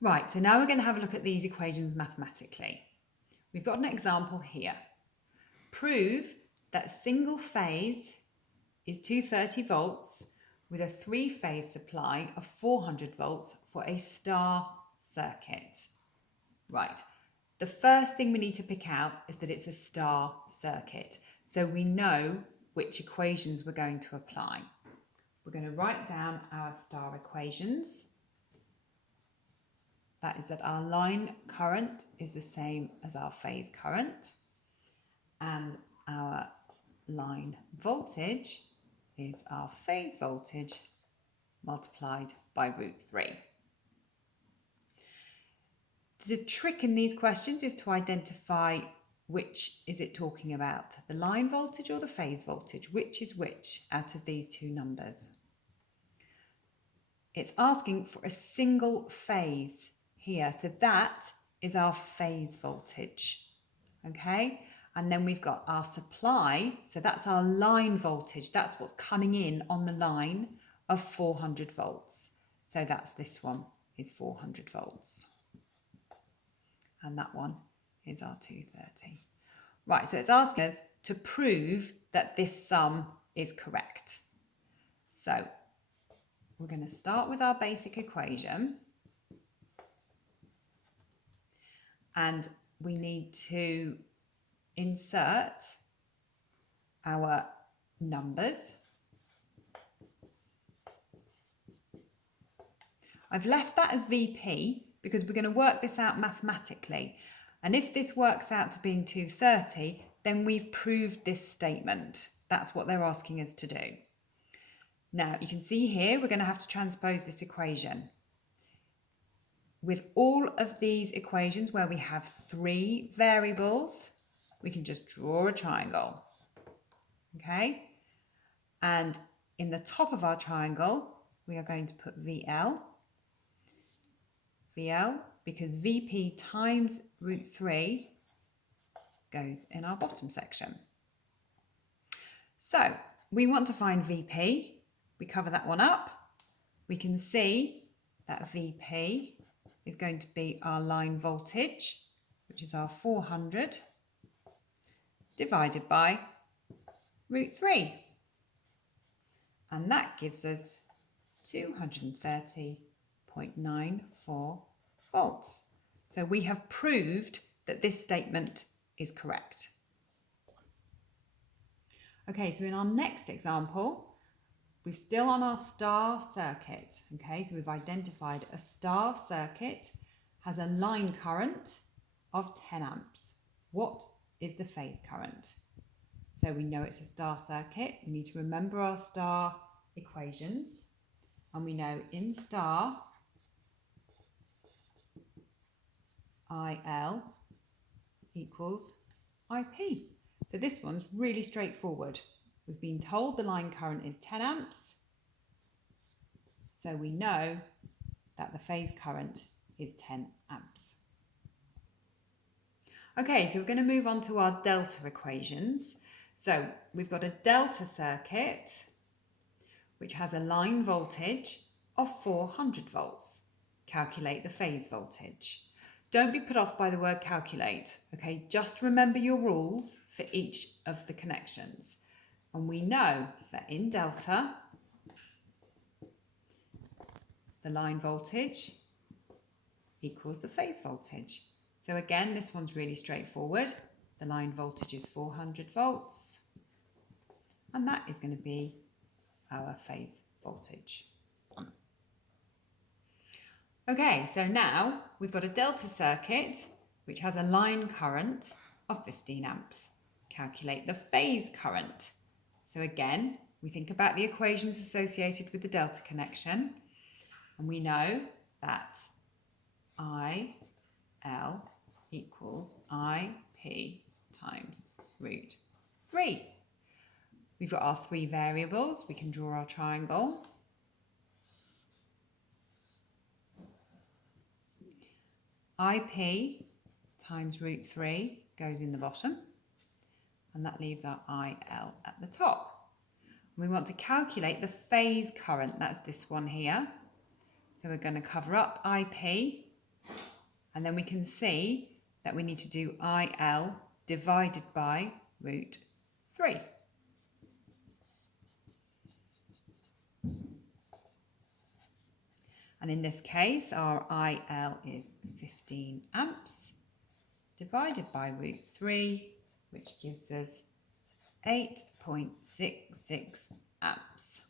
Right, so now we're going to have a look at these equations mathematically. We've got an example here. Prove that single phase is 230 volts with a three-phase supply of 400 volts for a star circuit. Right, the first thing we need to pick out is that it's a star circuit, so we know which equations we're going to apply. We're going to write down our star equations. That is that our line current is the same as our phase current, and our line voltage is our phase voltage multiplied by √3. The trick in these questions is to identify which is it talking about, the line voltage or the phase voltage, which is which out of these two numbers. It's asking for a single phase here, so that is our phase voltage, okay? And then we've got our supply, so that's our line voltage, that's what's coming in on the line of 400 volts. So that's this one is 400 volts. And that one is our 230. Right, so it's asking us to prove that this sum is correct. So we're going to start with our basic equation. And we need to insert our numbers. I've left that as VP because we're going to work this out mathematically. And if this works out to being 230, then we've proved this statement. That's what they're asking us to do. Now, you can see here, we're going to have to transpose this equation. With all of these equations where we have three variables, we can just draw a triangle, okay? And in the top of our triangle, we are going to put VL, because VP times √3 goes in our bottom section. So we want to find VP. We cover that one up. We can see that VP is going to be our line voltage, which is our 400, divided by √3. And that gives us 230.94 volts. So we have proved that this statement is correct. Okay, so in our next example, we're still on our star circuit. Okay, so we've identified a star circuit has a line current of 10 amps. What is the phase current? So we know it's a star circuit. We need to remember our star equations. And we know in star, IL equals IP. So this one's really straightforward. We've been told the line current is 10 amps. So we know that the phase current is 10 amps. Okay, so we're going to move on to our delta equations. So we've got a delta circuit, which has a line voltage of 400 volts. Calculate the phase voltage. Don't be put off by the word calculate, okay? Just remember your rules for each of the connections. And we know that in delta, the line voltage equals the phase voltage. So again, this one's really straightforward. The line voltage is 400 volts, and that is going to be our phase voltage. Okay, so now we've got a delta circuit which has a line current of 15 amps. Calculate the phase current. So again, we think about the equations associated with the delta connection, and we know that IL equals IP times √3. We've got our three variables. We can draw our triangle. IP times √3 goes in the bottom, and that leaves our IL at the top. We want to calculate the phase current. That's this one here. So we're going to cover up IP And then we can see that we need to do IL divided by root 3. And in this case, our IL is 15 amps divided by root 3, which gives us 8.66 amps.